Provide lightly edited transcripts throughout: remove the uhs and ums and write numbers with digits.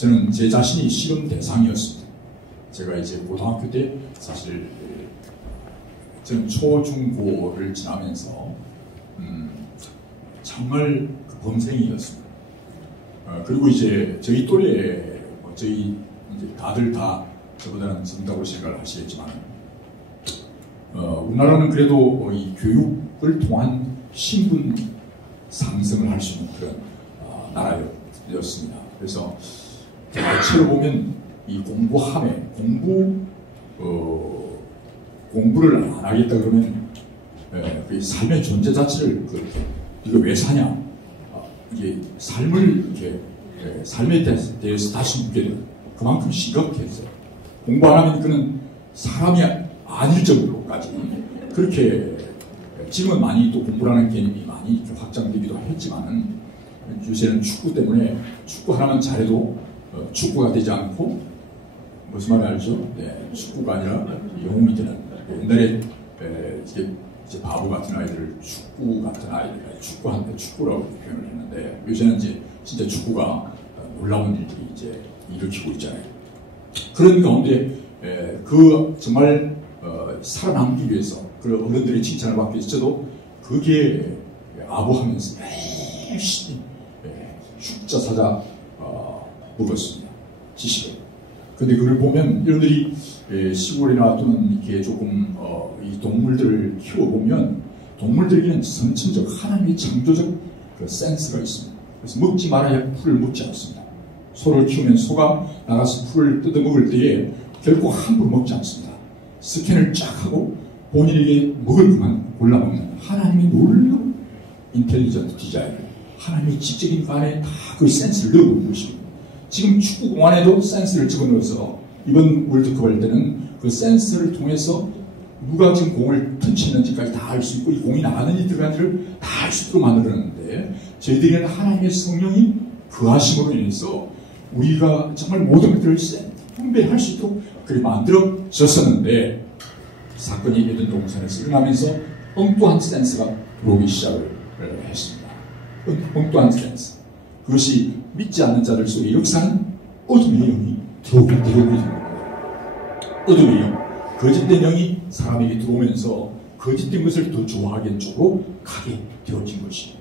저는 제 자신이 실험 대상이었습니다. 제가 이제 고등학교 때 사실 저는 초중고를 지나면서 정말 그 범생이었습니다. 그리고 이제 저희 또래 저희 이제 다들 다 저보다는 젊다고 생각을 하시겠지만 우리나라는 그래도 이 교육을 통한 신분 상승을 할 수 있는 그런 나라였습니다. 그래서 대체로 보면 이 공부함에 공부를 안 하겠다 그러면 그 삶의 존재 자체를 이거 왜 사냐? 이게 삶을 이렇게 삶에 대해서 다시 묻게 되는 그만큼 심각해서 공부 안 하면 그는 사람이 아닐 정도로까지 그렇게 지금은 많이 또 공부라는 개념이 많이 이렇게 확장되기도 했지만은 요새는 축구 때문에 축구 하나만 잘해도 축구가 되지 않고 무슨 말을 알죠? 네, 축구가 아니라 영웅이 되는 옛날에 이제 바보 같은 아이들을 축구 같은 아이들 축구한테 축구라고 표현을 했는데 요새는 이제 진짜 축구가 놀라운 일들이 이제 일으키고 있잖아요. 그런 가운데 그 정말 살아남기 위해서 그 어른들의 칭찬을 받기 위해서 저도 그게 아부하면서 열심히 죽자 사자 먹었습니다. 지식을. 근데 그걸 보면 여러분들이 시골이나 또는 이렇게 조금 이 동물들을 키워보면 동물들에게는 선천적 하나님의 창조적 그 센스가 있습니다. 그래서 먹지 말아야 풀을 먹지 않습니다. 소를 키우면 소가 나가서 풀을 뜯어먹을 때에 결코 함부로 먹지 않습니다. 스캔을 쫙 하고 본인에게 먹을 것만 골라먹는 하나님의 놀라운 인텔리전트 디자인을 하나님의 지적인 그 안에 다 그 센스를 넣어놓은 것입니다. 지금 축구공 안에도 센스를 집어넣어서 이번 월드컵 할 때는 그 센스를 통해서 누가 지금 공을 터치했는지까지 다 알 수 있고 이 공이 나가는지 들어가는지를 다 알 수 있도록 만들었는데 저희들에게는 하나님의 성령이 그 하심으로 인해서 우리가 정말 모든 것들을 분별할 수 있도록 그렇게 만들어졌었는데 사건이 에덴 동산에서 일어나면서 엉뚱한 센스가 들어오기 시작을 했습니다. 엉뚱한 센스. 그것이 믿지 않는 자들 속에 역사는 어둠의 영이 들어오게 되는 겁니다. 어둠의 영, 거짓된 영이 사람에게 들어오면서 거짓된 것을 더 좋아하게 쪽으로 가게 되어진 것이에요.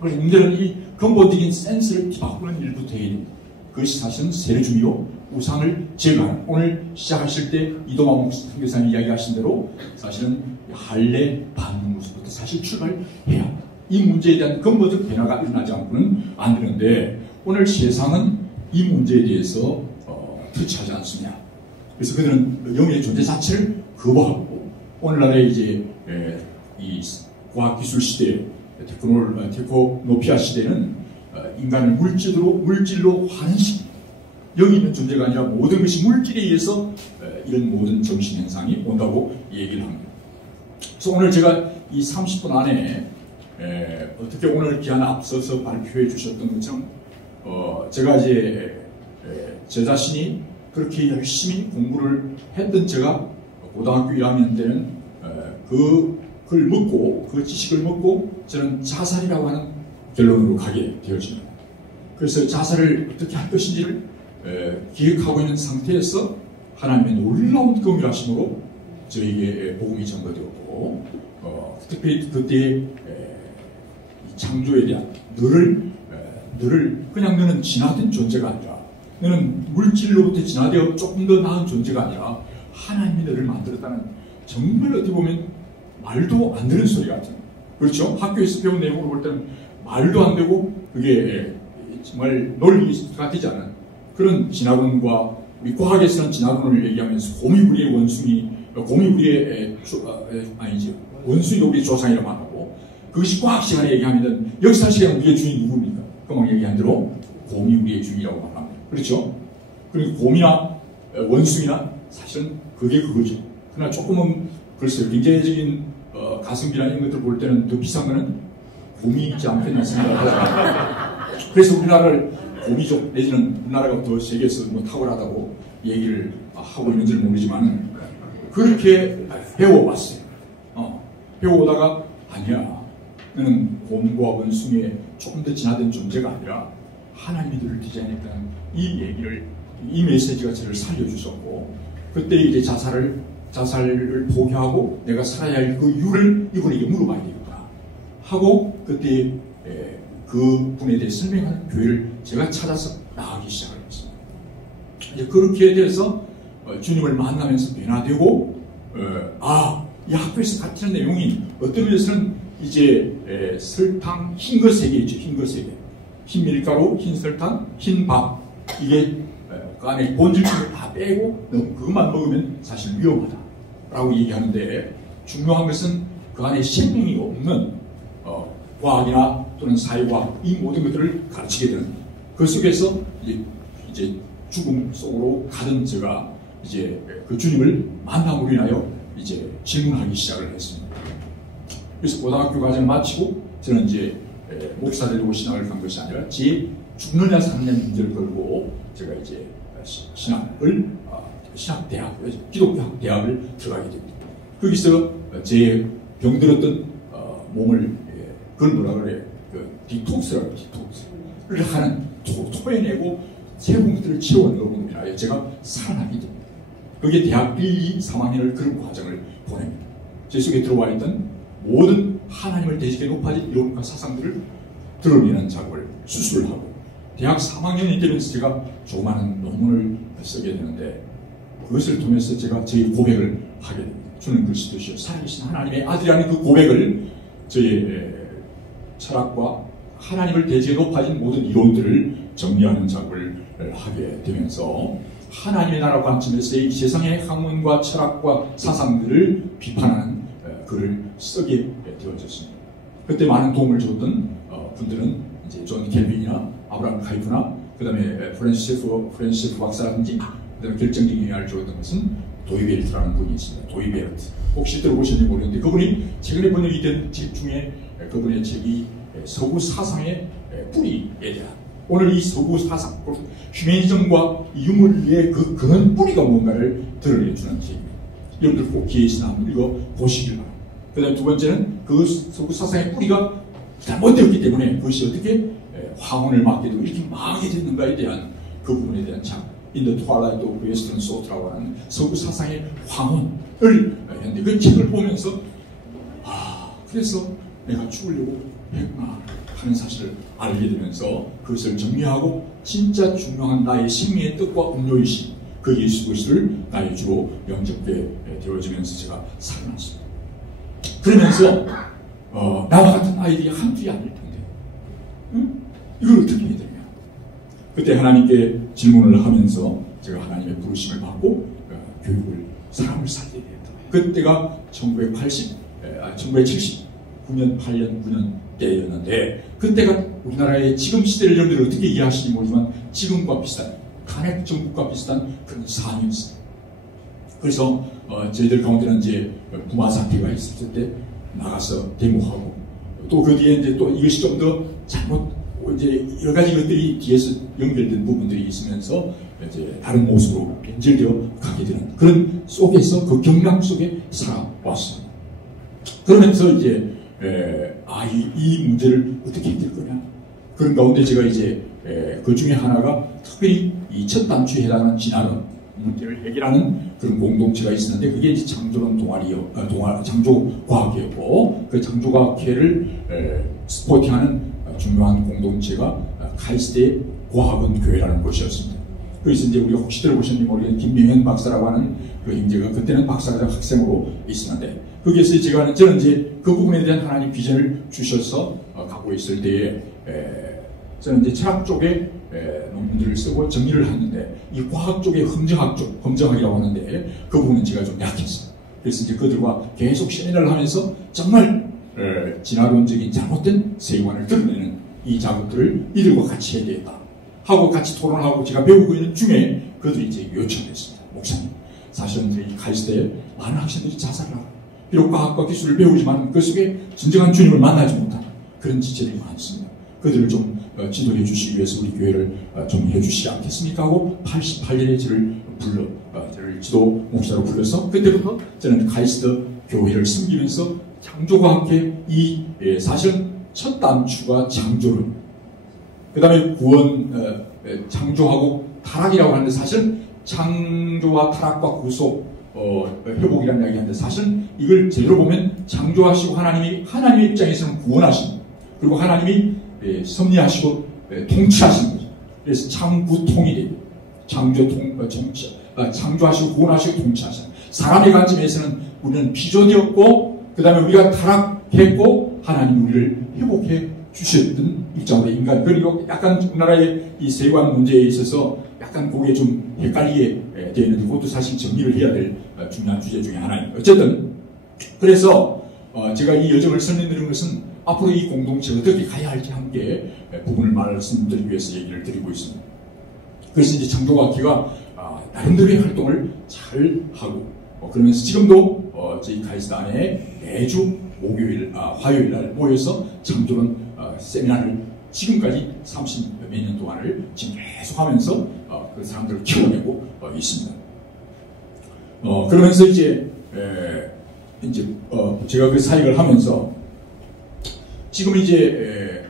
그래서 문제는 이 근본적인 센스를 뒤바꾸는 일부터 해야 됩니다. 그것이 사실은 세례주의요, 우상을 제거하는, 오늘 시작하실 때 이동환 선교사님이 이야기하신 대로 사실은 할례 받는 모습부터 사실 출발해야 합니다. 이 문제에 대한 근본적 변화가 일어나지 않고는 안 되는데 오늘 세상은 이 문제에 대해서 터치하지 않습니다. 그래서 그들은 영의 존재 자체를 거부하고 오늘날의 이제 이 과학기술 시대, 테크노피아 시대는 인간을 물질로 환원시킵니다. 영이 있는 존재가 아니라 모든 것이 물질에 의해서 이런 모든 정신현상이 온다고 얘기를 합니다. 그래서 오늘 제가 이 30분 안에 어떻게 오늘 기한 앞서서 발표해 주셨던 것처럼 제가 이제 제 자신이 그렇게 열심히 공부를 했던 제가 고등학교 1학년 때는 그걸 먹고 그 지식을 먹고 저는 자살이라고 하는 결론으로 가게 되어집니다. 그래서 자살을 어떻게 할 것인지를 기획하고 있는 상태에서 하나님의 놀라운 긍휼하심으로 저에게 복음이 전거되었고 특별히 그때 창조에 대한 너를 그냥 너는 진화된 존재가 아니라 너는 물질로부터 진화되어 조금 더 나은 존재가 아니라 하나님이 너를 만들었다는 정말 어떻게 보면 말도 안 되는 소리 같은, 그렇죠? 학교에서 배운 내용으로 볼 때는 말도 안 되고 그게 정말 논리가 되지 않은 그런 진화론과 우리 과학에서는 진화론을 얘기하면서 곰이 우리의 원숭이가 우리의 조상이라고 하고 그것이 과학 시간에 얘기하면 역사 시간에 우리의 주인이 누굽니까? 금방 얘기한 대로 곰이 우리의 주인이라고 말합니다. 그렇죠? 그리고 곰이나 원숭이나 사실은 그게 그거죠. 그러나 조금은 글쎄요, 경제적인 가성비나 이런 것들 볼 때는 더 비싼 거는 곰이 있지 않겠나 생각을 하죠. 그래서 우리나라를 곰이족 내지는 우리나라가 더 세계에서 뭐 탁월하다고 얘기를 하고 있는지는 모르지만 그렇게 배워왔어요. 배워오다가 아니야. 너는 곰과 원숭이의 조금 더 진화된 존재가 아니라 하나님이 늘 디자인했다는 이 얘기를, 이 메시지가 저를 살려주셨고, 그때 이제 자살을 포기하고 내가 살아야 할 그 이유를 이분에게 물어봐야 되겠구나 하고, 그때 그 분에 대해 설명하는 교회를 제가 찾아서 나가기 시작을 했습니다. 이제 그렇게 돼서 주님을 만나면서 변화되고, 이 학교에서 가르치는 내용이 어떤 면에서는 이제 설탕, 흰 거 세 개 있죠. 흰 거 세 개. 흰 밀가루, 흰 설탕, 흰 밥. 이게 그 안에 본질적으로 다 빼고 그것만 먹으면 사실 위험하다라고 얘기하는데, 중요한 것은 그 안에 생명이 없는 과학이나 또는 사회과학, 이 모든 것들을 가르치게 되는, 그 속에서 이제 죽음 속으로 가던 제가 이제 그 주님을 만남으로 인하여 이제 질문하기 시작을 했습니다. 그래서 고등학교 과정을 마치고 저는 이제 목사를 되고 신학을 간 것이 아니라 제 죽느냐 사느냐 문제를 걸고 제가 이제 신학대학, 기독교 대학을 들어가게 됩니다. 거기서 제 병들었던 몸을 그걸 뭐라 그래? 디톡스라고, 디톡스를 하는, 토해내고 새로운 것들을 치워내는 겁니다. 제가 살아나게 됩니다. 그게 대학 1, 2, 3학년을 그런 과정을 보냅니다. 제 속에 들어와 있던 모든 하나님을 대적에 높아진 이론과 사상들을 드러내는 작업을 수술을 하고, 대학 3학년이 되면서 제가 조그마한 논문을 쓰게 되는데, 그것을 통해서 제가 제 고백을 하게 됩니다. 주는 그리스도시요 살아계신 하나님의 아들이라는 그 고백을, 저의 철학과 하나님을 대적에 높아진 모든 이론들을 정리하는 작업을 하게 되면서, 하나님의 나라 관점에서 이 세상의 학문과 철학과 사상들을 비판하는 글을 쓰게 되어졌습니다. 그때 많은 도움을 줬던 분들은 이제 존 켈빈이나 아브라함 카이프나, 그 다음에 프랜시스 박사라든지, 그 다음에 결정적인 영향을 줬던 것은 도이베르트라는 분이 있습니다. 도이베르트. 혹시 들어보셨는지 모르겠는데, 그분이 최근에 번역이 된 책 중에 그분의 책이 서구 사상의 뿌리에 대한, 오늘 이 서구 사상, 휴머니즘과 유물의 그 근원 뿌리가 뭔가를 드러내주는 책입니다. 여러분들 꼭 기회에서 한번 읽어보시길 바랍니다. 그 다음 두 번째는 그 서구 사상의 뿌리가 잘못되었기 때문에 그것이 어떻게 황혼을 맞게 되고 이렇게 망하게 됐는가에 대한 그 부분에 대한 참, In the Twilight of Western Thought라고 하는 서구 사상의 황혼을 했는데, 그 책을 보면서 그래서 내가 죽으려고 했구나 하는 사실을 알게 되면서 그것을 정리하고 진짜 중요한 나의 생명의 뜻과 음료이신 그 예수 그리스도를 나의 주로 영접게 되어지면서 제가 살아났습니다. 그러면서 나와 같은 아이들이 한둘이 아닐 텐데, 응? 이걸 어떻게 해야 되냐? 그때 하나님께 질문을 하면서 제가 하나님의 부르심을 받고 교육을, 사람을 살게 되었다. 그때가 1979년, 8년, 9년 때였는데, 그때가 우리나라의 지금 시대를 여러분들이 어떻게 이해하시는지 모르지만 지금과 비슷한, 탄핵 정국과 비슷한 그런 상황이었습니다. 그래서 저희들 가운데는 이제 부마 사태가 있을 때 나가서 데모하고, 또 그 뒤에 이제 또 이것이 좀 더 잘못, 이제 여러 가지 것들이 뒤에서 연결된 부분들이 있으면서 이제 다른 모습으로 변질되어 가게 되는 그런 속에서, 그 경랑 속에 살아왔습니다. 그러면서 이제 이 문제를 어떻게 해결 거냐. 그런 가운데 제가 이제 그 중에 하나가 특별히 이 첫 단추에 해당하는 진화론 문제를 해결하는 그런 공동체가 있었는데, 그게 이제 창조론 창조과학회였고, 그 창조과학회를 스포팅하는 중요한 공동체가 카이스트의 과학원 교회라는 곳이었습니다. 그래서 이제 우리가 혹시 들어보셨는지 모르겠는데, 김명현 박사라고 하는 그 형제가 그때는 박사과정 학생으로 있었는데, 거기에서 저는 이제 그 부분에 대한 하나님 비전을 주셔서 갖고 있을 때에 저는 이제 철학 쪽에 논문들을 쓰고 정리를 하는데, 이 과학 쪽에 검정학이라고 하는데 그 부분은 제가 좀 약했어요. 그래서 이제 그들과 계속 세미나를 하면서 정말 진화론적인 잘못된 세계관을 드러내는 이 작업들을 이들과 같이 해야 되겠다 하고 같이 토론하고 제가 배우고 있는 중에 그들이 이제 요청했습니다. 목사님, 사실은 이 카이스트에 많은 학생들이 자살을 하고, 비록 과학과 기술을 배우지만 그 속에 진정한 주님을 만나지 못하는 그런 지체들이 많습니다. 그들을 좀 지도해 주시기 위해서 우리 교회를 좀 해주시지 않겠습니까? 하고 88년에 저를 지도 목사로 불러서, 그때부터 저는 카이스트 교회를 섬기면서 창조과 함께 사실은 첫 단추가 창조론, 그 다음에 구원, 창조하고 타락이라고 하는데 사실은 창조와 타락과 구속, 회복이라는 이야기 하는데 사실은 이걸 제대로 보면 창조하시고 하나님의 입장에서는 구원하신, 그리고 하나님이 섭리하시고 통치하신 거죠. 그래서 창구통이 되고 창조하시고 구원하시고 통치하신. 사람의 관점에서는 우리는 피조되었고 그 다음에 우리가 타락했고 하나님 우리를 회복해 주셨던 입장으로 인간. 그리고 약간 우리나라의 이 세관 문제에 있어서 약간 그게 좀 헷갈리게 되어 있는데 그것도 사실 정리를 해야 될 중요한 주제 중에 하나입니다. 어쨌든 그래서 제가 이 여정을 설명드리는 것은 앞으로 이 공동체가 어떻게 가야 할지 함께 부분을 말씀드리기 위해서 얘기를 드리고 있습니다. 그래서 이제 창조과학회가 나름대로의 활동을 잘 하고 그러면서 지금도 저희 카이스트안에 매주 화요일 날 모여서 창조론 세미나를 지금까지 30몇 년 동안을 지금 계속 하면서 그 사람들을 키워내고 있습니다. 그러면서 이제 제가 그 사역을 하면서 지금 이제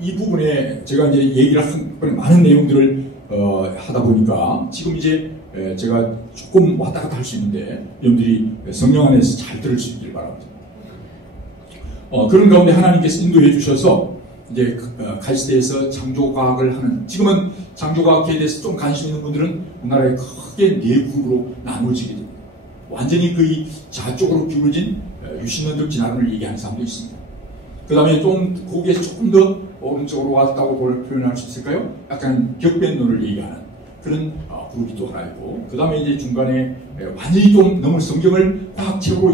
이 부분에 제가 이제 얘기를 한 많은 내용들을 하다 보니까 지금 이제 제가 조금 왔다 갔다 할 수 있는데 여러분들이 성령 안에서 잘 들을 수 있길 바랍니다. 그런 가운데 하나님께서 인도해 주셔서 이제 카이스트에서 창조과학을 하는, 지금은 창조과학에 대해서 좀 관심 있는 분들은 우리나라에 크게 네 그룹으로 나누어지게 됩니다. 완전히 거의 좌쪽으로 기울어진 유신론적 진화론을 얘기하는 사람도 있습니다. 그 다음에 좀 거기에서 조금 더 오른쪽으로 왔다고 표현할 수 있을까요? 약간 격변론을 얘기하는 그런 그룹이 또 하나 있고, 그 다음에 이제 중간에 완전히 좀 너무 성경을 과학책으로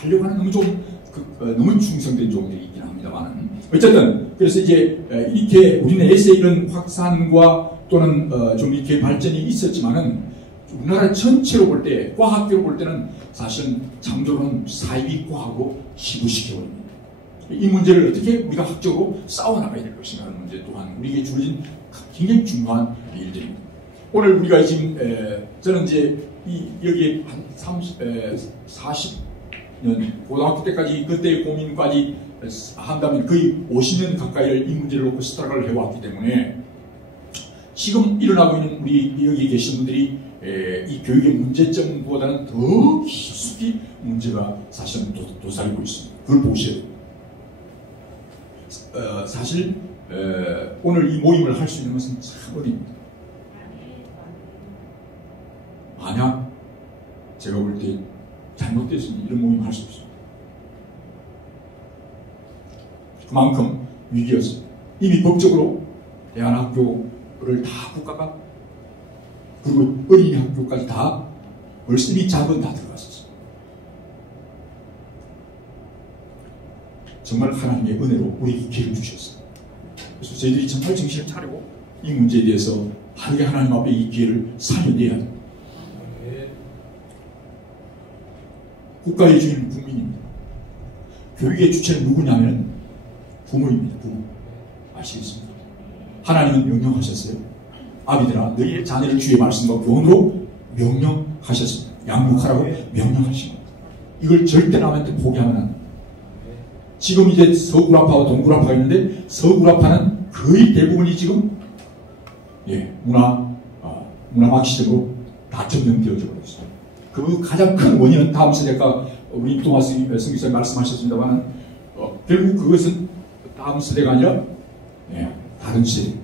하려고 하는 너무 충성된 종들이 있긴 합니다만, 어쨌든 그래서 이제 이렇게 우리나라에서 이런 확산과 또는 좀 이렇게 발전이 있었지만은 우리나라 전체로 볼 때, 과학계로 볼 때는 사실은 창조는 사이비과학으로 치부시켜버립니다. 이 문제를 어떻게 우리가 학적으로 싸워나가야 될 것인가 하는 문제 또한 우리에게 주어진 굉장히 중요한 일들입니다. 오늘 우리가 지금 저는 이제 여기에 한 40년 고등학교 때까지 그때의 고민까지 한다면 거의 50년 가까이를 이 문제를 놓고 스타트를 해왔기 때문에 지금 일어나고 있는 우리 여기 계신 분들이 이 교육의 문제점보다는 더 깊숙이 문제가 사실은 도사리고 있습니다. 그걸 보셔야 됩니다. 사실 오늘 이 모임을 할 수 있는 것은 참 어려입니다. 만약 제가 볼 때 잘못됐으면 이런 모임을 할 수 없습니다. 그만큼 위기였습니다. 이미 법적으로 대안학교를 다 국가가, 그리고 어린이 학교까지 다 벌써 이미 자본 다 들어갔었어요. 정말 하나님의 은혜로 우리에게 기회를 주셨어요. 그래서 저희들이 정말 정신을 차리고 이 문제에 대해서 바르게 하나님 앞에 이 기회를 살려내야 합니다. 국가의 주인은 국민입니다. 교육의 주체는 누구냐면 부모입니다. 부모. 아시겠습니까? 하나님은 명령하셨어요. 아비들아 너희의 자녀를 주의 말씀과 교훈으로 명령하셨습니다. 양육하라고 명령하신 겁니다. 이걸 절대 남한테 포기하면 안 됩니다. 지금 이제 서구라파와 동구라파가 있는데 서구라파는 거의 대부분이 지금 문화 막시적으로 다 점령되어져 버렸어요. 그 가장 큰 원인은 다음 세대가 우리 토마스 성기사님 말씀하셨습니다만 결국 그것은 다음 세대가 아니라 다른 세대,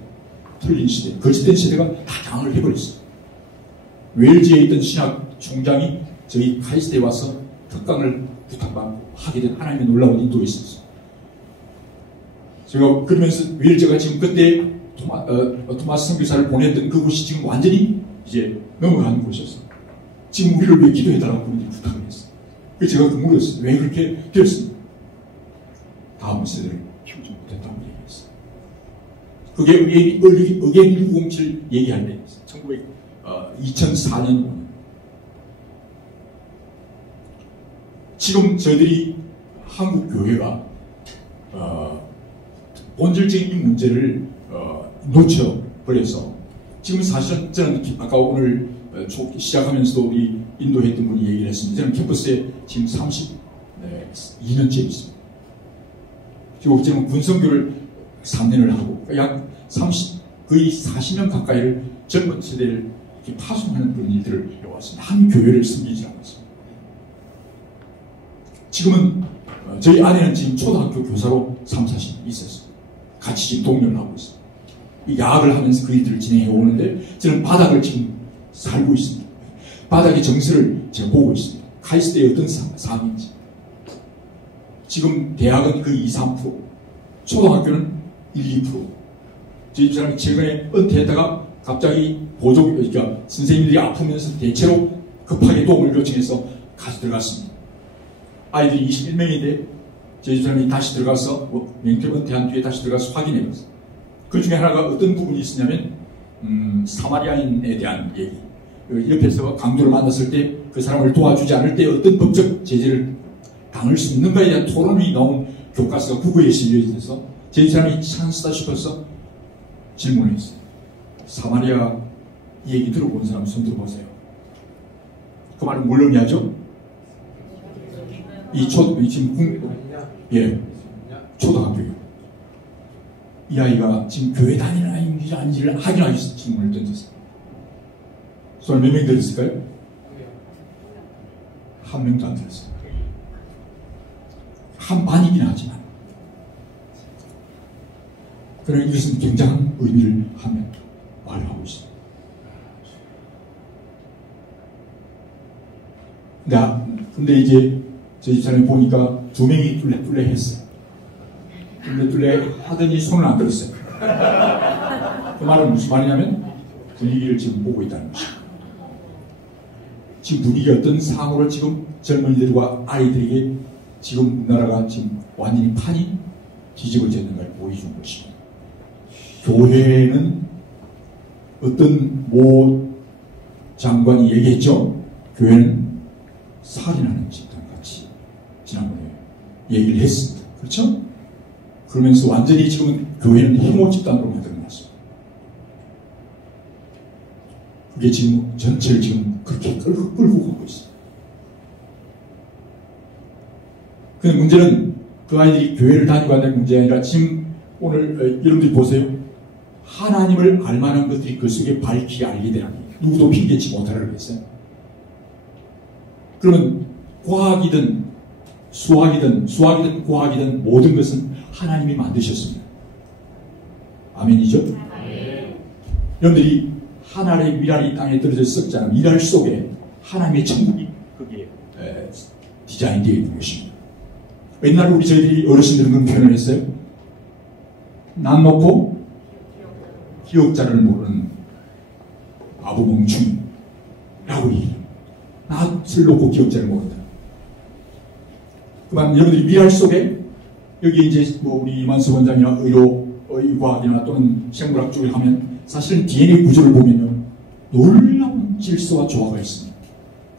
틀린 세대, 거짓된 세대가 다 장을 해버렸어요. 웨일즈에 있던 신학 총장이 저희 카이스트에 와서 특강을 부탁받고 하게 된 하나님의 놀라운 인도에 있었어요. 제가 그러면서 웨일즈가 지금 그때 토마스 선교사를 보냈던 그곳이 지금 완전히 이제 넘어가는 곳이었어요. 지금 우리를 왜 기도해달라고 그분들이 부탁을 했어요. 그래서 제가 물었어요. 왜 그렇게 되었습니까? 다음 세대를 키우지 못했다고 얘기했어요. 그게 의견 197 얘기할 때 2004년 지금 저희들이 한국 교회가 본질적인 이 문제를 놓쳐버려서 지금 사실은 저는 아까 오늘 시작하면서도 우리 인도했던 분이 얘기를 했습니다. 저는 캠퍼스에 지금 32년째 있습니다. 지금 군선교를 3년을 하고 약 30, 거의 40년 가까이를 젊은 세대를 파송하는 그런 일들을 해왔습니다. 한 교회를 섬기지 않았습니다. 지금은 저희 아내는 지금 초등학교 교사로 3-40년 있었어요. 같이 지금 동료를 하고 있습니다. 야학을 하면서 그 일들을 진행해 오는데 저는 바닥을 지금 살고 있습니다. 바닥의 정서를 제가 보고 있습니다. 카이스트의 어떤 상인지. 지금 대학은 거의 2-3%, 초등학교는 1-2%. 저희 사람이 최근에 은퇴했다가 갑자기 보조, 그러니까 선생님들이 아프면서 대체로 급하게 도움을 요청해서 같이 들어갔습니다. 아이들이 21명인데 저희 사람이 다시 들어가서 명퇴 은퇴한 뒤에 다시 들어가서 확인해 봤어요. 그 중에 하나가 어떤 부분이 있었냐면 사마리아인에 대한 얘기. 옆에서 강도를 만났을 때 그 사람을 도와주지 않을 때 어떤 법적 제재를 당할 수 있는가에 대한 토론이 나온 교과서가 국어에 실려 있어서 저희 사람이 찬스다 싶어서 질문을 했어요. 사마리아 얘기 들어본 사람 손 들어보세요. 그 말은 뭘 의미하죠? 지금 초등학교요. 이 아이가 지금 교회 다니는 아이인지 아닌지를 확인하기 위해서 질문을 던졌어요. 손을 몇 명 들었을까요? 한 명도 안 들었어요. 한 반이긴 하지만. 그러나 이것은 굉장한 의미를 하며 말을 하고 있습니다. 근데 이제 저희 사람이 보니까 2명이 뚫레 했어요. 뚫레 하더니 손을 안 들었어요. 그 말은 무슨 말이냐면 분위기를 지금 보고 있다는 것입니다. 지금 분위기가 어떤 상황으로 지금 젊은이들과 아이들에게 지금 우리나라가 지금 완전히 판이 뒤집어졌는가를 보여준 것입니다. 교회는 어떤 모 장관이 얘기했죠. 교회는 살인하는 집단같이 지난번에 얘기를 했습니다. 그렇죠? 그러면서 완전히 지금 교회는 혐오 집단으로 만들어놨습니다. 그게 지금 전체를 지금 그렇게 끌고 가고 있습니다. 그 문제는 그 아이들이 교회를 다니고 하는 문제가 아니라 지금 오늘 여러분들이 보세요. 하나님을 알만한 것들이 그 속에 밝히 알게 되라니 누구도 핑계치 못하라고 했어요. 그러면 과학이든 수학이든 과학이든 모든 것은 하나님이 만드셨습니다. 아멘이죠? 아멘. 여러분들이 하나님의 미랄이 땅에 떨어져 썩잖아요. 미랄 속에 하나님의 천국이 거기에 디자인되어 있는 것입니다. 옛날에 저희들이 어르신들은 그런 표현을 했어요. 난 놓고 기억자를 모르는 바보 멍충이라고 얘기해요. 낯을 놓고 기억자를 모른다. 그만 여러분들이 미랄 속에 여기 이제 우리 이만수 원장이나 의과학이나 또는 생물학 쪽에 가면 사실은 DNA 구조를 보면요 놀라운 질서와 조화가 있습니다.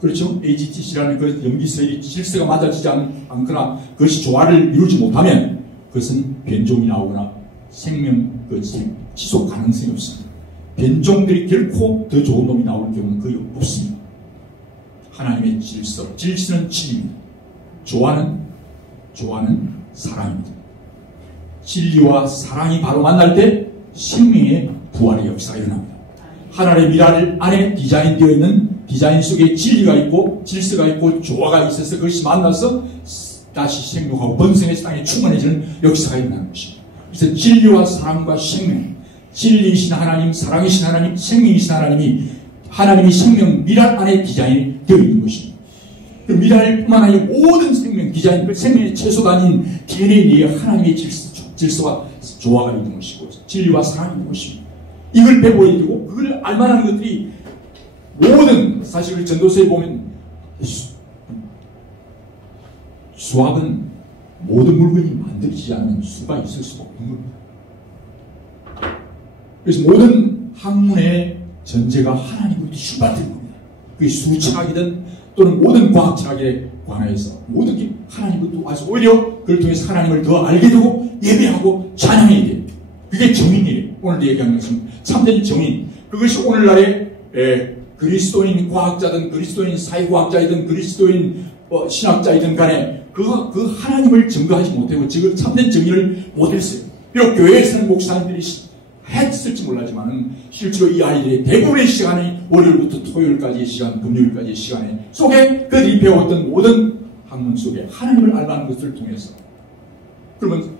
그렇죠? AGTC라는 그 염기서의 질서가 맞아지지 않거나 그것이 조화를 이루지 못하면 그것은 변종이 나오거나 생명 지속 가능성이 없습니다. 변종들이 결코 더 좋은 놈이 나오는 경우는 거의 없습니다. 하나님의 질서는 진리입니다. 조화는 사랑입니다. 진리와 사랑이 바로 만날 때 생명의 부활의 역사가 일어납니다. 하나님의 미랄 안에 디자인되어 있는 디자인 속에 진리가 있고 질서가 있고 조화가 있어서 그것이 만나서 다시 생명하고 번성해서 땅에 충만해지는 역사가 일어나는 것입니다. 그래서 진리와 사랑과 생명, 진리이신 하나님, 사랑이신 하나님, 생명이신 하나님이 생명 미랄 안에 디자인이 되어 있는 것입니다. 그 미랄뿐만 아니라 모든 생명 디자인, 그 생명의 최소가 아닌 DNA 내에 하나님의 질서와 조화가 있는 것이고 진리와 사랑이 있는 것입니다. 이걸 배워야 되고 그걸 알만한 것들이 모든 사실 전도서에 보면 수학은 모든 물건이 만들어지지 않는 수가 있을 수가 없는 겁니다. 그래서 모든 학문의 전제가 하나님으로부터 출발된 겁니다. 그게 수철학이든 또는 모든 과학 철학에 관해서 모든 게 하나님으로부터 와서 오히려 그걸 통해서 하나님을 더 알게 되고 예배하고 찬양해야 돼요. 그게 정인이에요. 오늘 얘기하는 것은 참된 정인. 그것이 오늘날의 그리스도인 과학자든 그리스도인 사회과학자이든 그리스도인 신학자이든 간에 그 하나님을 증거하지 못하고 지금 참된 정의를 못했어요. 비록 교회에서는 목사님들이 했을지 몰라지만은 실제로 이 아이들의 대부분의 시간이 월요일부터 토요일까지의 시간, 금요일까지의 시간에 속에 그들이 배웠던 모든 학문 속에 하나님을 알라는 것을 통해서, 그러면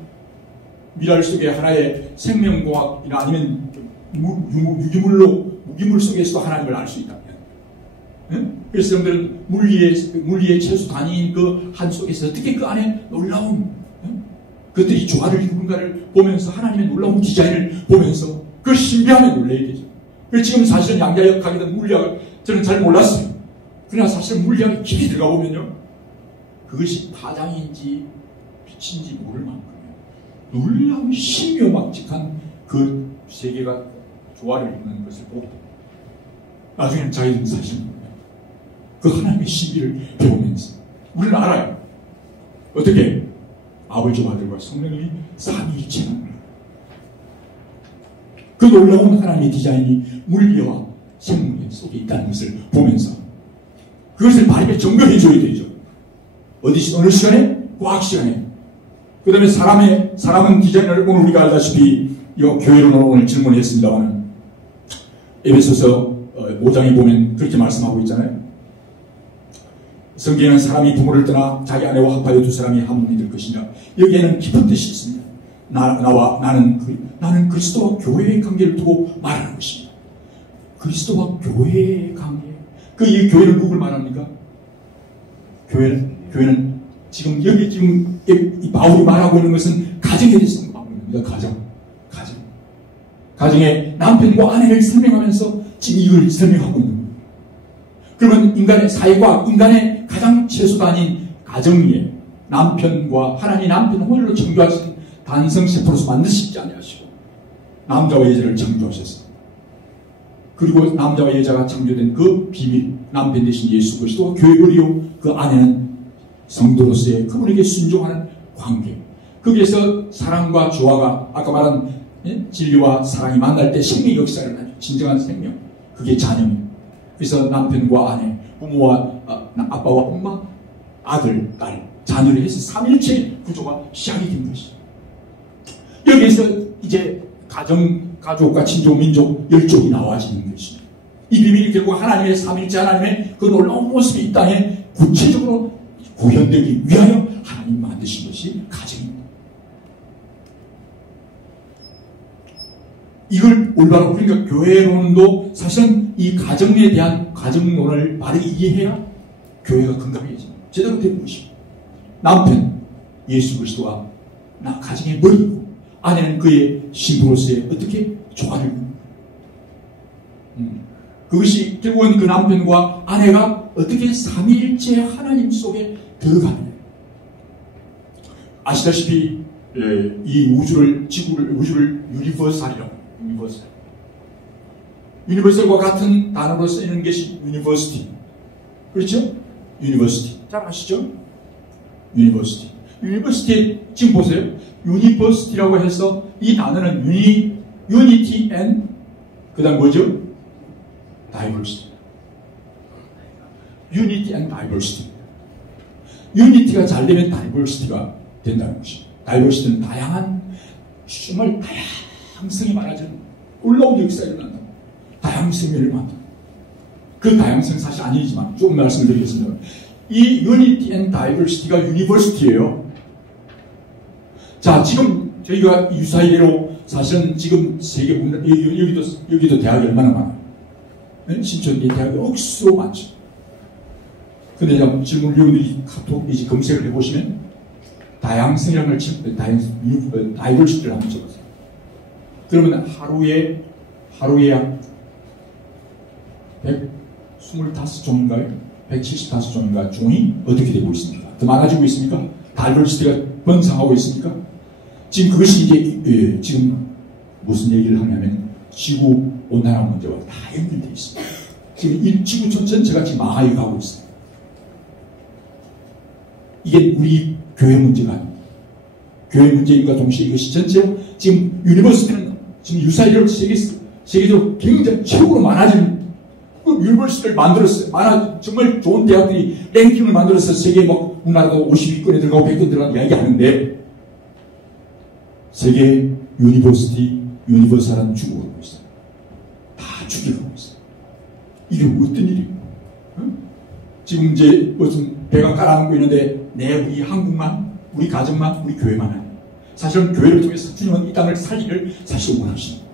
미랄 속에 하나의 생명공학이나 아니면 무기물 속에서도 하나님을 알 수 있다면, 그래서 여러분들은 물리의 최소 단위인 그 한 속에서 어떻게 그 안에 놀라운 그것들이 조화를 이루는가를 보면서 하나님의 놀라운 디자인을 보면서 그 신비함에 놀라야 되죠. 그래서 지금 사실은 양자역학에 대한 물리학을 저는 잘 몰랐어요. 그러나 사실 물리학에 깊이 들어가 보면요, 그것이 파장인지 빛인지 모를 만큼 놀라운 신묘막직한 그 세계가 조화를 이루는 것을 보고 나중에는 자기는 사실은 그 하나님의 신비를 배우면서 우리는 알아요. 어떻게? 아버지와 아들과 성령이 삼위일체라는 거예요. 그 놀라운 하나님의 디자인이 물리와 생물 속에 있다는 것을 보면서 그것을 발휘에 점검해 줘야 되죠. 어느 시간에? 과학 시간에. 그 다음에 사람은 디자인을 오늘 우리가 알다시피 교회로 오늘 질문했습니다만 에베소서 5장에 보면 그렇게 말씀하고 있잖아요. 성경에는 사람이 부모를 떠나 자기 아내와 합하여 두 사람이 한 몸이 될 것이냐. 여기에는 깊은 뜻이 있습니다. 나는 그리스도와 교회의 관계를 두고 말하는 것입니다. 그리스도와 교회의 관계. 이 교회는 누굴 말합니까? 교회는 지금 이 바울이 말하고 있는 것은 가정에 대해서 말하고 있습니다. 가정의 남편과 아내를 설명하면서 지금 이걸 설명하고 있는 거예요. 그러면 인간의 사회과 인간의 가장 최소단인 가정에 남편과 하나님 남편 혼혈로 창조하신 단성세포로서 만드시지 아니하시고 남자와 여자를 창조하셨어요. 그리고 남자와 여자가 창조된 그 비밀, 남편 대신 예수 그리스도와 교회이요, 그 안에는 성도로서의 그분에게 순종하는 관계. 거기에서 사랑과 조화가 아까 말한 진리와 사랑이 만날 때 생명의 역사를 하죠. 진정한 생명. 그게 자녀입니다. 그래서 남편과 아내, 부모와 아빠와 엄마, 아들, 딸, 자녀를 해서 삼일체 구조가 시작이 된 것이죠. 여기에서 이제 가족과 친족, 민족, 열족이 나와지는 것입니다. 이 비밀이 결국 하나님의 삼일체 하나님의 그 놀라운 모습이 이 땅에 구체적으로 구현되기 위하여 하나님 만드신 것이 가정입니다. 이걸 올바로, 그러니까 교회론도 사실은 이 가정에 대한 가정론을 바르게 이해해야 교회가 건강해집니다. 제대로 된 것입니다. 남편, 예수 그리스도가 가정의 머리고, 아내는 그의 신부로서의 어떻게 조화를 그것이 결국은 그 남편과 아내가 어떻게 삼위일체 하나님 속에 들어가느냐. 아시다시피 이 우주를 유니버설이라고 해요. 유니버설과 같은 단어로 쓰이는 것이 유니버시티. 그렇죠? 유니버시티. 잘 아시죠? 유니버시티. 유니버시티 지금 보세요. 유니버시티라고 해서 이 단어는 유니티 앤 그다음 뭐죠? 다이버시티. 유니티 앤 다이버시티. 유니티가 잘 되면 다이버시티가 된다는 것입니다. 다이버시티는 다양한, 정말 다양성이 많아지는 놀라운 역사가 일어난다. 다양성을 만든다. 그 다양성 사실 아니지만 조금 말씀을 드리겠습니다. 이 유니티 앤 다이버시티가 유니버시티예요. 자, 지금 저희가 유사이대로 사실은 지금 세계 문화, 여기도 대학이 얼마나 많아요. 신촌 이 대학이 억수로 많죠. 근데 지금 여러분들이 카톡 이제 검색을 해보시면 다양성이라는 걸 치면 다이버시티를 한번 쳐보세요. 그러면 하루에 약 125종인가요? 175종인가 종이 어떻게 되고 있습니까? 더 많아지고 있습니까? 다이버시티가 번성하고 있습니까? 지금 그것이 이제 지금 무슨 얘기를 하냐면 지구 온난화 문제와 다 연결되어 있습니다. 지금 이 지구 전체가 지금 망하여 가고 있습니다. 이게 우리 교회 문제가 아닙니다. 교회 문제인과 동시에 이것이 전체로 지금 유니버시티는 지금 유사이대로 세계적으로 굉장히 최고로 많아지는 그 유니버시티를 만들었어요. 정말 좋은 대학들이 랭킹을 만들어서 세계 우리나라도 50위권에 들어가고 100권 들어가는 이야기 하는데 세계 유니버설한 죽어가고 있어요. 다 죽여가고 있어요. 이게 어떤 일이에요? 지금 이제 무슨 배가 깔아앉고 있는데 우리 한국만, 우리 가정만, 우리 교회만 아니에요. 사실은 교회를 통해서 주님은 이 땅을 살리기를 사실 원하십니다.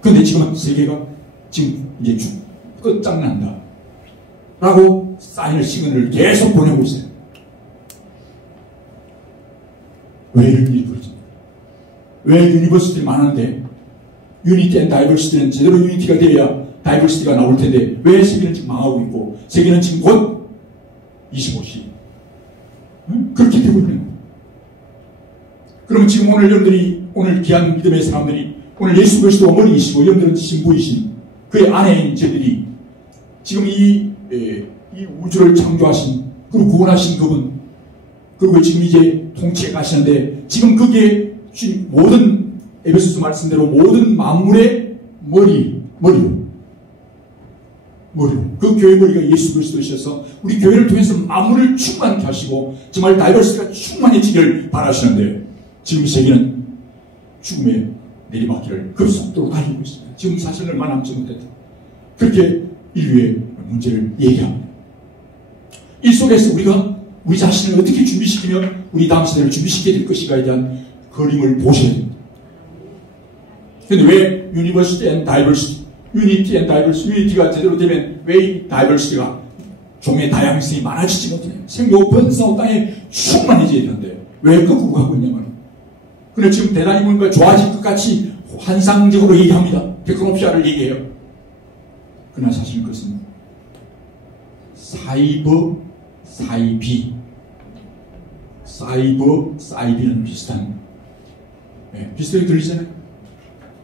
그런데 지금은 세계가 지금 이제 끝장난다 라고 사인을 시그널을 계속 보내고 있어요. 왜 이런 일이 벌어집니까? 왜 유니버시티들이 많은데 유니티 앤 다이버시티는 제대로 유니티가 되어야 다이버시티가 나올 텐데 왜 세계는 지금 망하고 있고 세계는 지금 곧 25시 그렇게 되고 있는 거예요. 그러면 지금 오늘 여러분들이 오늘 귀한 믿음의 사람들이 오늘 예수 그리스도 어머니이시고 여러분들은 신부이신 그의 아내인 저들이 지금 이 우주를 창조하신 그리고 구원하신 그분 그리고 지금 이제 통치해 가시는데 지금 그게 모든 에베소서 말씀대로 모든 만물의 머리로 그 교회 머리가 예수 그리스도이셔서 우리 교회를 통해서 만물을 충만케 하시고 정말 다이버시티가 충만해지기를 바라시는데 지금 세계는 죽음의 내리막길을 급속도로 달리고 있습니다. 지금 사실 얼마 남지 못했다. 그렇게 인류의 문제를 얘기합니다. 이 속에서 우리가 우리 자신을 어떻게 준비시키면 우리 다음 세대를 준비시켜야 될 것인가에 대한 그림을 보셔야 됩니다. 그런데 왜 유니버시티 앤 다이버시티, 유니티가 제대로 되면 왜 이 다이버시티가 종의 다양성이 많아지지 못해요? 생명 번성하고 땅에 충만해져야 되는데 왜 거꾸로 가고 있냐면 그런데 지금 대단히 뭔가 좋아질 것 같이 환상적으로 얘기합니다. 테크노피아를 얘기해요. 그러나 사실 그것은 사이비는 비슷한 비슷하게 들리잖아요.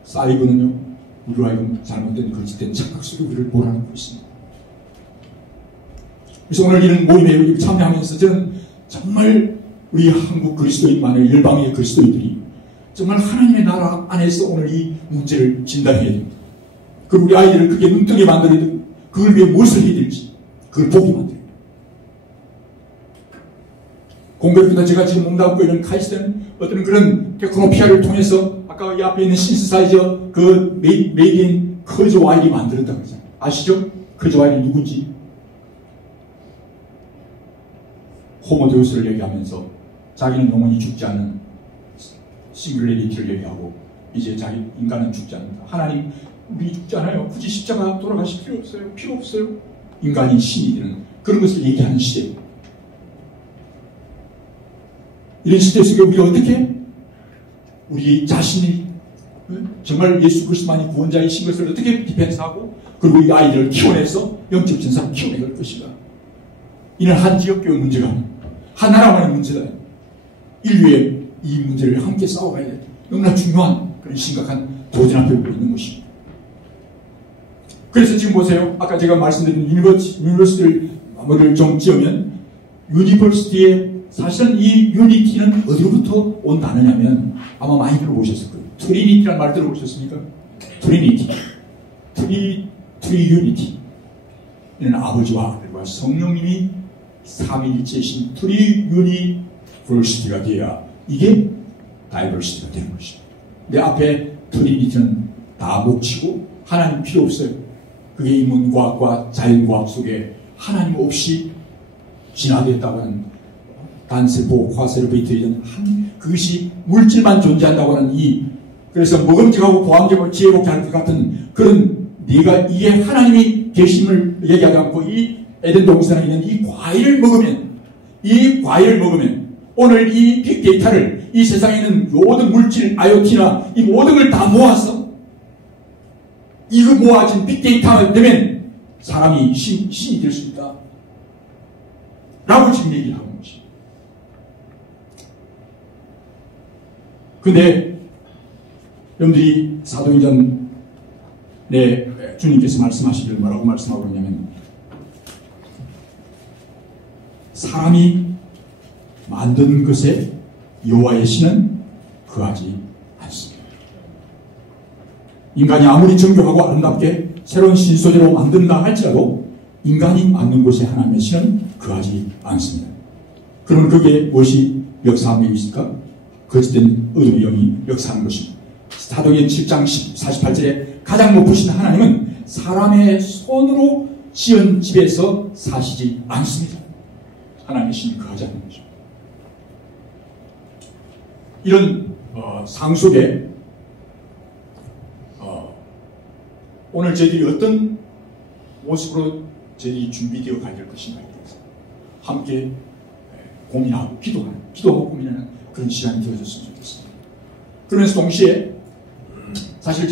사이버는요 우리로 하여금 잘못된 거짓된 착각 속에 우리를 몰아넣고 있습니다. 그래서 오늘 이런 모임에 참여하면서 저는 정말 우리 한국 그리스도인만의 열방의 그리스도인들이 정말 하나님의 나라 안에서 오늘 이 문제를 진단해야 됩니다. 그리고 우리 아이들을 그게 눈뜨게 만들어야 되고 그걸 위해 무엇을 해야 될지 그걸 보게 만들어야 돼요. 공교롭게도 제가 지금 몸담고 있는 카이스트는 어떤 그런 테크노피아를 통해서 아까 이 앞에 있는 신스사이저 그 메이드인 커즈 와일이 만들었다고 그러잖아요. 아시죠? 커즈 와일이 누군지? 호모데우스를 얘기하면서 자기는 영원히 죽지 않는 싱글레리티를 얘기하고 이제 자기 인간은 죽지 않는다. 하나님 우리 죽지 않아요. 굳이 십자가 돌아가실 필요 없어요. 인간이 신이 되는 그런 것을 얘기하는 시대입니다. 이런 시대 속에 우리가 어떻게 우리 자신이 정말 예수 그리스도만이 구원자이신 것을 어떻게 디펜스하고 그리고 이 아이들을 키워내서 영적 전사로 키워내갈 것인가. 이는 한 지역교회 문제가 아니고 한 나라만의 문제다. 인류의 이 문제를 함께 싸워가야 돼. 너무나 중요한 그런 심각한 도전 앞에 우리가 있는 것입니다. 그래서 지금 보세요. 아까 제가 말씀드린 유니버시티를 마무리를 좀 지으면 유니버시티의 사실은 이 유니티는 어디로부터 온 단어냐면 아마 많이 들어보셨을 거예요. 트리니티라는 말 들어보셨습니까? 트리니티. 트리유니티. 이는 아버지와 아들과 성령님이 삼위일체이신 트리유니버시티가 되어야 이게 다이버시티가 되는 것입니다. 내 앞에 트리니티는 다 목치고 하나님 필요 없어요. 그게 인문과학과 자연과학 속에 하나님 없이 진화되었다고 하는 단세포, 화세르베이트 이런 그것이 물질만 존재한다고 하는 그래서 먹음직하고 보암직하고 지혜롭게 하는 것 같은 그런 네가 이게 하나님이 계심을 얘기하지 않고 이 에덴 동산에 있는 이 과일을 먹으면 오늘 이 빅데이터를 이 세상에 있는 모든 물질, IoT나 이 모든 걸 다 모아서 이거 모아진 빅데이터가 되면 사람이 신이 될 수 있다. 라고 지금 얘기를 하고 있는 것입니다. 근데 여러분들이 사도행전에 주님께서 말씀하시길 뭐라고 말씀하고 있냐면 사람이 만든 것에 여호와의 신은 거하지 않습니다. 인간이 아무리 정교하고 아름답게 새로운 신소재로 만든다 할지라도 인간이 만든 곳에 하나님의 신은 거하지 않습니다. 그러면 그게 무엇이 역사함이 있을까? 거짓된 어둠의 영이 역사하는 것입니다. 사도행전 7장 48절에 가장 높으신 하나님은 사람의 손으로 지은 집에서 사시지 않습니다. 하나님의 신이 거하지 않는 것입니다. 이런 상 속에 오늘 저희들이 어떤 모습으로 저희들이 준비되어 가야 될 것인가에 대해서 함께 고민하고 기도하고 고민하는 그런 시간이 되어졌으면 좋겠습니다. 그러면서 동시에 사실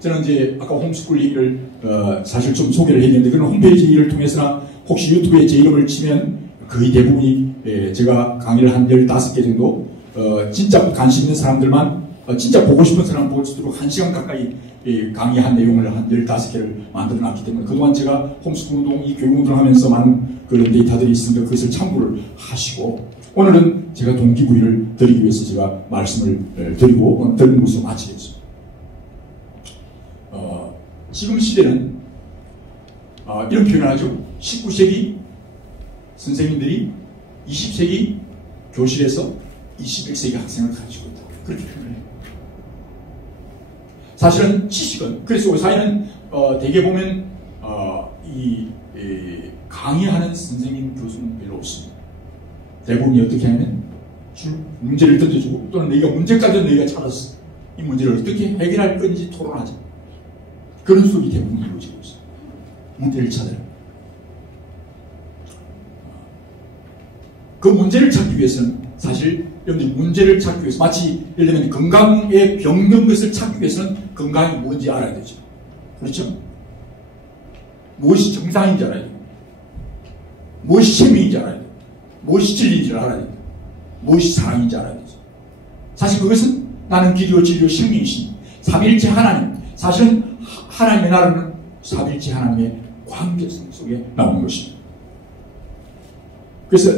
저는 이제 아까 홈스쿨 얘기를 사실 좀 소개를 했는데 그런 홈페이지를 통해서나 혹시 유튜브에 제 이름을 치면 거의 대부분이 제가 강의를 한 15개 정도 진짜 관심 있는 사람들만 진짜 보고 싶은 사람 볼 수 있도록 1시간 가까이 강의한 내용을 한 15개를 만들어 놨기 때문에 그동안 제가 홈스쿨 운동, 이 교육 운동을 하면서 많은 그런 데이터들이 있으니까 그것을 참고를 하시고 오늘은 제가 동기부여를 드리기 위해서 제가 말씀을 드리고 오늘 드리는 것으로 마치겠습니다. 지금 시대는 이런 표현을 하죠. 19세기 선생님들이 20세기 교실에서 21세기 학생을 가르치고 있다. 그렇게 표현을 해요. 사실은 지식은, 그래서 우리 사회는 대개 보면 강의하는 선생님, 교수는 별로 없습니다. 대부분이 어떻게 하면 문제를 던져주고 또는 너희가 문제까지 너희가 찾았어. 이 문제를 어떻게 해결할 건지 토론하자. 그런 수업이 대부분 이루어지고 있어요. 문제를 찾아라. 그 문제를 찾기 위해서는 사실 여러분들이 문제를 찾기 위해서 마치 예를 들면 건강에 병든 것을 찾기 위해서는 건강이 뭔지 알아야 되죠. 그렇죠? 무엇이 정상인지 알아야 돼요. 무엇이 생명인지 알아야 돼요. 무엇이 진리인지 알아야 돼요. 무엇이 사랑인지 알아야 되죠. 사실 그것은 나는 길이요 진리요 생명이신 삼위일체 하나님, 사실은 하나님의 나라는 삼위일체 하나님의 관계성 속에 나오는 것입니다. 그래서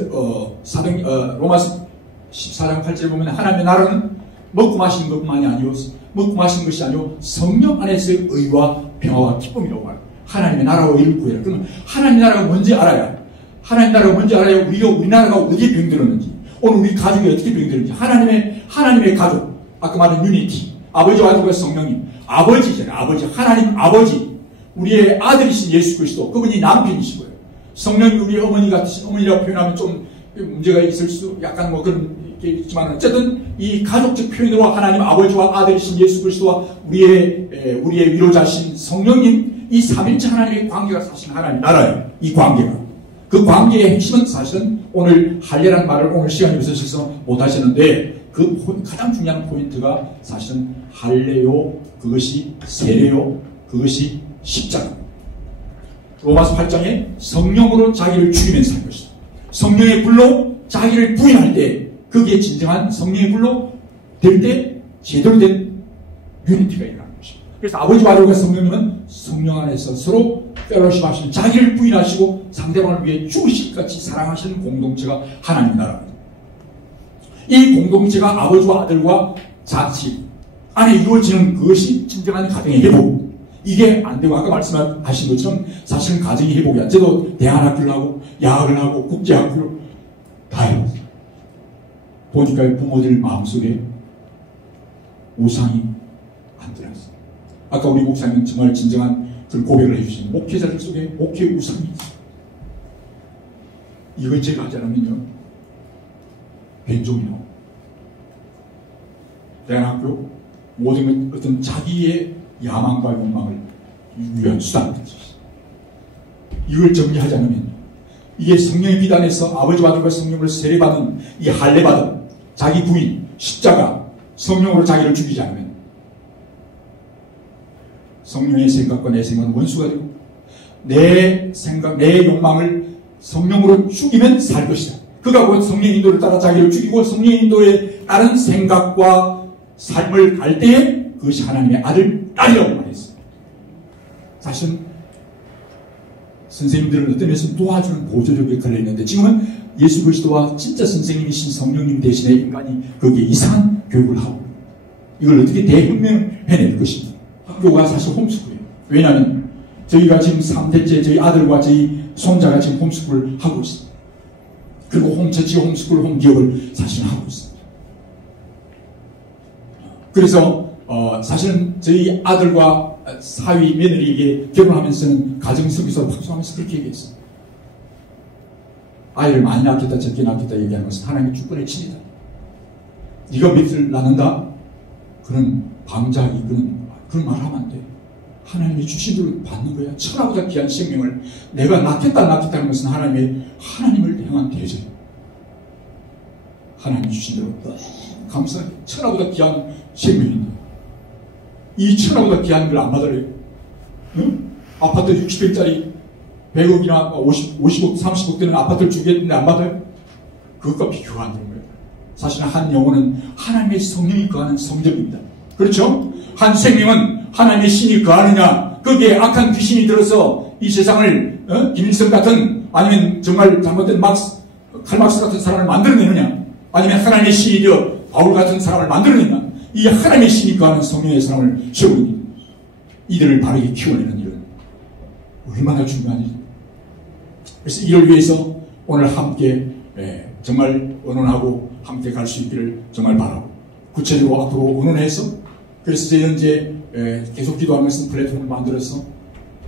로마서 14장 8절에 보면 하나님의 나라는 먹고 마시는 것만이 아니오 먹고 마시는 것이 아니오 성령 안에서의 의와 평화와 기쁨이라고 말해요. 하나님의 나라와 의를 구해라. 그러면 하나님의 나라가 뭔지 알아야, 하나님의 나라가 뭔지 알아야 우리나라가 어디에 병들었는지, 오늘 우리 가족이 어떻게 병들었는지, 하나님의 가족, 아까 말한 유니티, 아버지와 아들과 성령님, 아버지잖아요. 아버지, 하나님 아버지, 우리의 아들이신 예수 그리스도, 그분이 남편이시고요. 성령이 우리 어머니 같으신, 어머니라고 표현하면 좀 문제가 있을 수, 약간 뭐 그런 게 있지만, 어쨌든 이 가족적 표현으로 하나님 아버지와 아들이신 예수 그리스도와 우리의 위로자신 성령님, 이 삼일체 하나님의 관계가 사실 하나님 나라예요. 이 관계가. 그 관계의 핵심은 사실은 오늘 할례라는 말을 오늘 시간이 없어서 못 하시는데 그 가장 중요한 포인트가 사실은 할례요, 그것이 세례요, 그것이 십자가. 로마서 8장에 성령으로 자기를 죽이면서 한 것이다. 성령의 불로 자기를 부인할 때 그게 진정한 성령의 불로 될 때 제대로 된 유니티가 일어나는 것입니다. 그래서 아버지와 아들과 성령님은 성령 안에서 서로 펠로십 하시는 자기를 부인하시고 상대방을 위해 죽으실 같이 사랑하시는 공동체가 하나님 나라입니다. 이 공동체가 아버지와 아들과 자식 안에 이루어지는 그것이 진정한 가정의 회복. 이게 안 되고 아까 말씀하신 것처럼 사실은 가정의 회복이 안 돼도 대안학교를 하고 야학을 하고 국제학교를 다 해봤어요. 보니까 부모들 마음속에 우상이 안 들어있어요. 아까 우리 목사님 정말 진정한 그런 고백을 해주신 목회자들 속에 목회 우상이 있어요. 이걸 제가 하지 않으면요 벤종이 나오고 대안학교 모든 어떤 자기의 야망과 욕망을 위한 수단이 될 수 있어요. 이걸 정리하지 않으면 이게 성령의 비단에서 아버지와 아들과 성령으로 세례받은 이 할례받은 자기 부인 십자가 성령으로 자기를 죽이지 않으면 성령의 생각과 내 생각은 원수가 되고 내 생각, 내 욕망을 성령으로 죽이면 살 것이다. 그가 곧 성령의 인도를 따라 자기를 죽이고 성령의 인도에 따른 생각과 삶을 갈 때에 그것이 하나님의 아들, 딸이라고 말했습니다. 사실은 선생님들은 어떤 면에서 도와주는 보조적 역할을 했는데 지금은 예수 그리스도와 진짜 선생님이신 성령님 대신에 인간이 거기에 이상한 교육을 하고 이걸 어떻게 대혁명해낼 것입니다. 학교가 사실 홈스쿨이에요. 왜냐하면 저희가 지금 3대째 저희 아들과 저희 손자가 지금 홈스쿨을 하고 있습니다. 그리고 홈처치, 홈스쿨, 홈기업을 사실 하고 있습니다. 그래서 사실은 저희 아들과 사위 며느리에게 결혼하면서는 가정설교사로 방송하면서 그렇게 얘기했어요. 아이를 많이 낳겠다 적게 낳겠다 얘기하는 것은 하나님의 주권의 친이다. 네가 몇을 낳는다? 그런 방자기 그런 말 하면 안 돼. 하나님이 주신 대로 받는 거야. 천하보다 귀한 생명을 내가 낳겠다는 것은 하나님을 향한 대접. 하나님이 주신 대로 감사하게 천하보다 귀한 생명인데 이 천하보다 귀한 걸 안 받으래요. 응? 아파트 60평짜리 100억이나 50억, 30억 되는 아파트를 주겠는데 안 받아요? 그것과 비교가 안 되는 거예요. 사실은 한 영혼은 하나님의 성령이 거하는 성전입니다. 그렇죠? 한 생명은 하나님의 신이 거하느냐, 거기에 악한 귀신이 들어서 이 세상을 김일성 같은 아니면 정말 잘못된 칼막스 같은 사람을 만들어내느냐, 아니면 하나님의 신이 되어 바울 같은 사람을 만들어내느냐, 이 하나님의 신이 거하는 성령의 사람을 세우니 이들을 바르게 키워내는 일은 얼마나 중요한지. 그래서 이를 위해서 오늘 함께 정말 언론하고 함께 갈 수 있기를 정말 바라고, 구체적으로 앞으로 언론해서, 그래서 저희는 이제 계속 기도하는 것은 플랫폼을 만들어서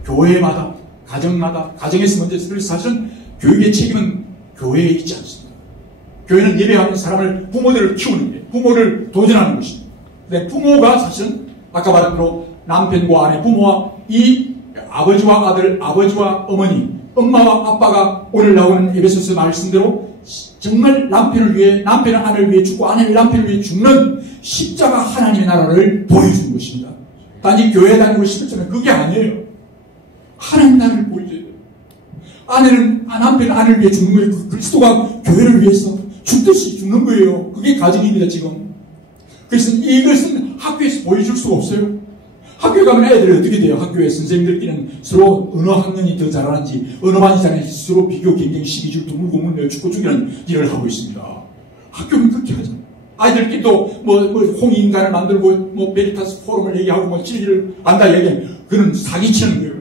교회마다, 가정마다, 가정에서 먼저, 그래서 사실은 교육의 책임은 교회에 있지 않습니다. 교회는 예배하는 사람을, 부모들을 키우는데, 부모를 도전하는 것입니다. 근데 부모가 사실은 아까 말한 대로 남편과 아내, 부모와 이 아버지와 아들, 아버지와 어머니, 엄마와 아빠가 오늘 나오는 에베소서 말씀대로 정말 남편을 위해, 남편은 아내를 위해 죽고 아내는 남편을 위해 죽는 십자가 하나님의 나라를 보여주는 것입니다. 단지 교회 다니고 싶었지만 그게 아니에요. 하나님 나라를 보여줘야 돼요. 남편은 아내를 위해 죽는 거예요. 그리스도가 교회를 위해서 죽듯이 죽는 거예요. 그게 가정입니다, 지금. 그래서 이것은 학교에서 보여줄 수가 없어요. 학교에 가면 애들이 어떻게 돼요? 학교에 선생님들끼리는 서로 어느 학년이 더 잘하는지, 어느 반이 잘하는지 서로 비교 경쟁 시기 줄도 물고 물며 죽고 죽이는 일을 하고 있습니다. 학교는 그렇게 하죠. 아이들끼리도 홍익인간을 만들고 베리타스 포럼을 얘기하고 진리를 안다 얘기하면 그는 사기치는 거예요.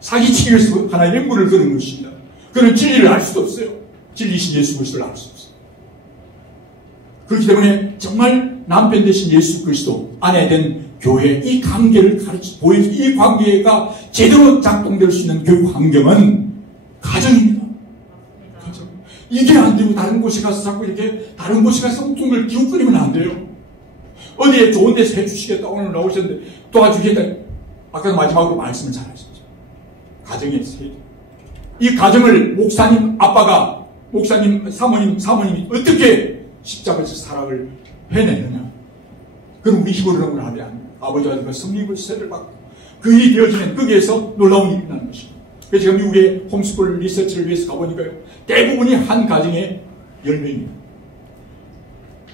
사기치기 위해서 하나의 맹물을 거는 것입니다. 그는 진리를 알 수도 없어요. 진리신 예수 그리스도를 알 수 없어요. 그렇기 때문에 정말 남편 대신 예수 그리스도, 아내 된 교회, 이 관계를 보여주고, 이 관계가 제대로 작동될 수 있는 교육 환경은 가정입니다. 가정. 이게 안 되고 다른 곳에 가서 자꾸 이렇게 다른 곳에 가서 엉뚱을 기웃거리면 안 돼요. 어디에 좋은 데서 해주시겠다, 오늘 나오셨는데 도와주겠다. 아까 마지막으로 말씀을 잘 하셨죠. 가정에서 해야 돼요. 이 가정을 목사님, 아빠가, 목사님, 사모님이 어떻게 십자가에서 사랑을 해내느냐. 그럼 우리 힘으로는 하지 않아요. 아버지와 그 성립을 세를 받고 그 일이 되어지면 거기에서 놀라운 일이 나는 것입니다. 그래서 제가 미국의 홈스쿨 리서치를 위해서 가보니까요, 대부분이 한 가정에 10명입니다.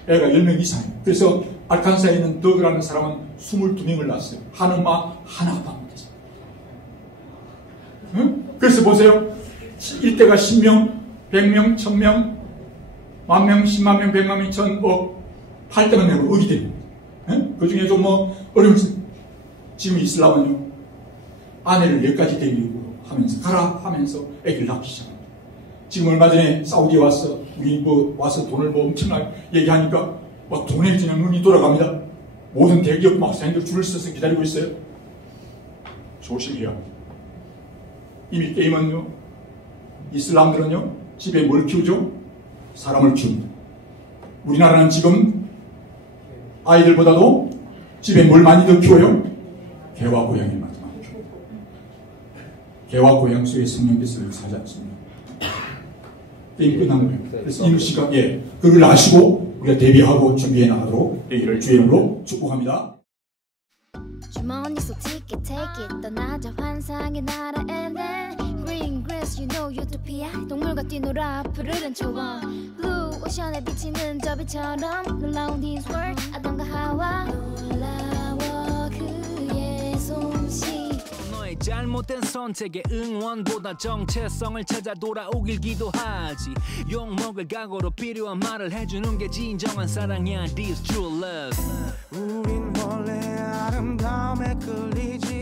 애가 10명 이상이에요. 그래서 알칸사에 있는 더그라는 사람은 22명을 낳았어요. 한 엄마, 한 아빠 못했어요. 응? 그래서 보세요. 일대가 10명, 100명, 1000명, 10,000명, 10만 명, 100만 명, 1000억, 8대만 내고 억이 됩니다. 그 중에도 어려운, 지금 이슬람은요, 아내를 10가지 데리고 하면서, 가라 하면서 애기를 낳기 시작합니다. 지금 얼마 전에 사우디에 와서, 와서 돈을 엄청나게 얘기하니까, 돈에 그냥 눈이 돌아갑니다. 모든 대기업 목사님들 줄을 서서 기다리고 있어요. 조심해야 합니다. 이미 게임은요, 이슬람들은요, 집에 뭘 키우죠? 사람을 키웁니다. 우리나라는 지금 아이들보다도 집에 뭘 많이 더 키워요? 개와 고양이를 많이 키워요. 개와 고양 속에 성령께서 역사하지 않습니다. 게임 끝난 거예요. 그래서 이 시간에 그걸 아시고 우리가 대비하고 준비해 나가도록 얘기를 주의 이름으로 축복합니다. 주머니 속 ticket take it 떠나자 환상의 나라에 Green grass you know utopia 동물과 뛰놀아 푸르른 초원 Blue 오션에 비치는 저 빛처럼 놀라운 this world 아담과 하와 놀라워 그의 솜씨 너의 잘못된 선택에 응원보다 정체성을 찾아 돌아오길 기도하지 욕먹을 각오로 필요한 말을 해주는 게 진정한 사랑이야 This true love 우린 원래 아름다움에 끌리지